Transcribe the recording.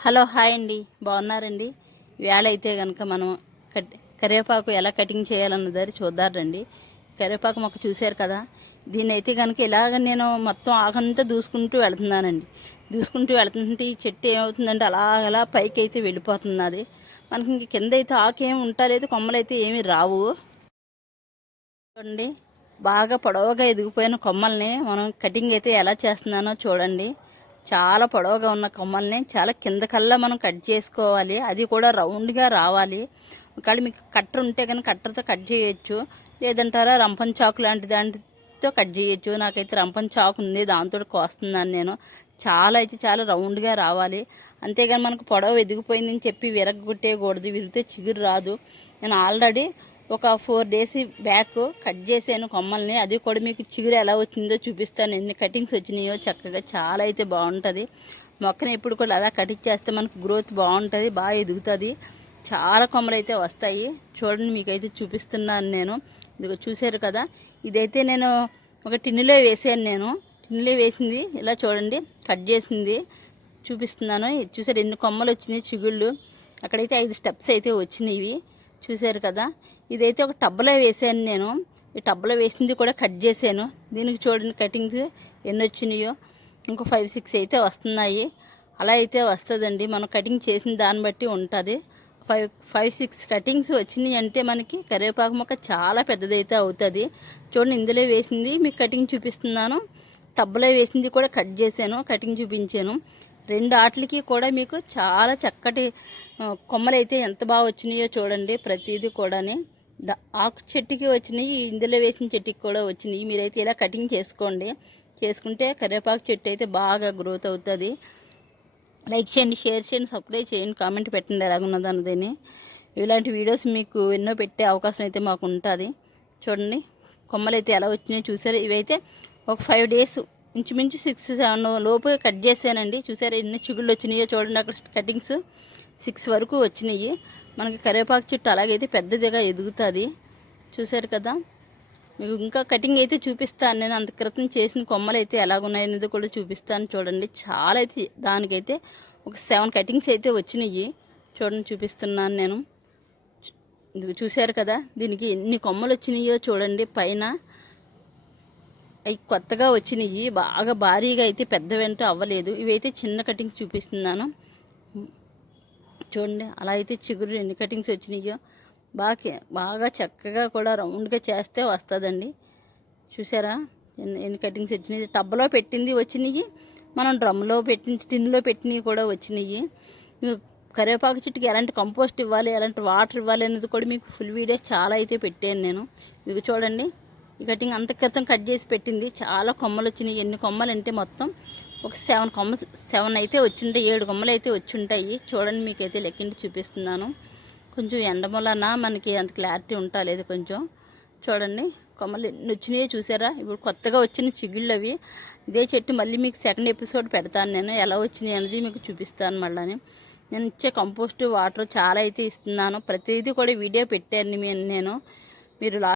Hello hi అండి. బాగున్నారండి? వేళ అయితే కనుక మనం కట్ కరివేపాకు ఎలా కటింగ్ చేయాలన్నదారి చూద్దారండి కరివేపాకు మొక్క చూశారు కదా? దీన్ని అయితే కనుక ఇలాగ నేను మొత్తం ఆకంతా దూసుకుంటూ వెళ్తున్నానండి. దూసుకుంటూ వెళ్తుంటే ఈ చెట్టు ఏమవుతుందంటే అలా అలా పైకి అయితే వెళ్ళిపోతుంది అది మనకి ఇంక కింద అయితే ఆకేం ఉంటలేదు కొమ్మలు అయితే ఏమీ రావు. చూడండి బాగా పొడవుగా ఎదిగిపోయిన కొమ్మల్ని మనం కటింగ్ అయితే ఎలా చేస్తున్నానో చూడండి. చాలా పొడవుగా ఉన్న కొమ్మల్ని చాలా కింద కల్లా మనం కట్ చేసుకోవాలి. అది కూడా రౌండ్గా రావాలి. ఒకవేళ మీకు కట్టర్ ఉంటే కానీ కట్టర్తో కట్ చేయొచ్చు. లేదంటారా రంపం చాకు లాంటి దాంతో కట్ చేయొచ్చు. నాకైతే రంపం చాకు ఉంది దాంతో కోస్తున్నాను నేను. చాలా అయితే చాలా రౌండ్గా రావాలి. అంతేగాని మనకు పొడవు ఎదిగిపోయిందని చెప్పి విరగొట్టేయకూడదు విరిగితే చిగురు రాదు. నేను ఆల్రెడీ ఒక ఫోర్ డేస్ బ్యాక్ కట్ చేశాను కొమ్మల్ని. అది కూడా మీకు చిగురు ఎలా వచ్చిందో చూపిస్తాను. ఎన్ని కటింగ్స్ వచ్చినాయో చక్కగా చాలా అయితే బాగుంటుంది. మొక్కని ఎప్పుడు కూడా అలా కటింగ్ చేస్తే మనకు గ్రోత్ బాగుంటుంది బాగా ఎదుగుతుంది. చాలా కొమ్మలు అయితే వస్తాయి. చూడండి మీకైతే చూపిస్తున్నాను నేను. ఇదిగో చూశారు కదా? ఇదైతే నేను ఒక టిన్నులో వేసాను నేను. టిన్నులో వేసింది ఇలా చూడండి కట్ చేసింది. చూపిస్తున్నాను. ఇది చూసారు ఎన్ని కొమ్మలు వచ్చినాయి చిగుళ్ళు. అక్కడైతే ఐదు స్టెప్స్ అయితే వచ్చినాయి చూశారు కదా? ఇదైతే ఒక టబ్లో వేసాను నేను. ఈ టబ్లో వేసింది కూడా కట్ చేశాను. దీనికి చూడండి కటింగ్స్ ఎన్ని వచ్చినాయో. ఇంకో ఫైవ్ సిక్స్ అయితే వస్తున్నాయి. అలా అయితే వస్తుందండి. మనం కటింగ్ చేసిన దాన్ని బట్టి ఉంటుంది. ఫైవ్ ఫైవ్ సిక్స్ కటింగ్స్ వచ్చినాయి అంటే మనకి కరివేపాకు మొక్క చాలా పెద్దదైతే అవుతుంది. చూడండి ఇందులో వేసింది మీకు కటింగ్ చూపిస్తున్నాను. టబ్లో వేసింది కూడా కట్ చేశాను కటింగ్ చూపించాను. రెండు ఆటలకి కూడా మీకు చాలా చక్కటి కొమ్మలు అయితే ఎంత బాగా వచ్చినాయో చూడండి ప్రతిదీ కూడాని. ఆకు చెట్టుకి వచ్చినాయి ఇందులో వేసిన చెట్టుకి కూడా వచ్చినాయి. మీరైతే ఇలా కటింగ్ చేసుకోండి. చేసుకుంటే కరివేపాకు చెట్టు అయితే బాగా గ్రోత్ అవుతుంది. లైక్ చేయండి షేర్ చేయండి సబ్స్క్రైబ్ చేయండి కామెంట్ పెట్టండి ఎలాగున్నది అన్నదని. ఇలాంటి వీడియోస్ మీకు ఎన్నో పెట్టే అవకాశం అయితే మాకు ఉంటుంది. చూడండి కొమ్మలు అయితే ఎలా వచ్చినాయో చూసారు? ఇవైతే ఒక ఫైవ్ డేస్ ఇంచుమించు సిక్స్ సెవెన్ లోపు కట్ చేశానండి. చూసారు ఎన్ని చిగుళ్ళు వచ్చినాయో చూడండి అక్కడ కటింగ్స్ సిక్స్ వరకు వచ్చినాయి. మనకి కరివేపాకు చెట్టు అలాగైతే పెద్దదిగా ఎదుగుతుంది. చూసారు కదా? మీకు ఇంకా కటింగ్ అయితే చూపిస్తాను. నేను అంత క్రితం చేసిన కొమ్మలు అయితే ఎలాగున్నాయనేది కూడా చూపిస్తాను. చూడండి. చాలా అయితే దానికైతే ఒక సెవెన్ కటింగ్స్ అయితే వచ్చినాయి. చూడండి చూపిస్తున్నాను నేను. చూశారు కదా? దీనికి ఎన్ని కొమ్మలు వచ్చినాయో చూడండి. పైన అవి కొత్తగా వచ్చినాయి. బాగా భారీగా అయితే పెద్ద వెంట అవ్వలేదు. ఇవైతే చిన్న కటింగ్స్ చూపిస్తున్నాను. చూడండి అలా అయితే చిగురు ఎన్ని కటింగ్స్ వచ్చినాయో బాగా బాగా చక్కగా కూడా రౌండ్గా చేస్తే వస్తుందండి. చూసారా? ఎన్ని ఎన్ని కటింగ్స్ వచ్చినాయి? టబ్లో పెట్టింది వచ్చినాయి. మనం డ్రమ్లో పెట్టిన టిన్లో పెట్టినవి కూడా వచ్చినాయి. కరివేపాకు చెట్టుకి ఎలాంటి కంపోస్ట్ ఇవ్వాలి ఎలాంటి వాటర్ ఇవ్వాలి అనేది కూడా మీకు ఫుల్ వీడియోస్ చాలా అయితే పెట్టాను నేను. ఇది చూడండి. ఈ కటింగ్ అంత క్రితం కట్ చేసి పెట్టింది. చాలా కొమ్మలు వచ్చినాయి. ఎన్ని కొమ్మలు అంటే మొత్తం ఒక సెవెన్ కొమ్మ సెవెన్ అయితే వచ్చింటాయి ఏడు కొమ్మలు అయితే వచ్చింటాయి. చూడండి మీకైతే లెక్కింటి చూపిస్తున్నాను. కొంచెం ఎండ వలన మనకి అంత క్లారిటీ ఉంటలేదు కొంచెం. చూడండి కొమ్మలు ఎన్ని వచ్చినాయో చూసారా? ఇప్పుడు కొత్తగా వచ్చిన చిగుళ్ళు అవి. ఇదే చెట్టు మళ్ళీ మీకు సెకండ్ ఎపిసోడ్ పెడతాను నేను. ఎలా వచ్చినాయి అనేది మీకు చూపిస్తాను మళ్ళీ నేను ఇచ్చే కంపోస్ట్ వాటర్ చాలా అయితే ఇస్తున్నాను. ప్రతిదీ కూడా వీడియో పెట్టాను నేను. మీరు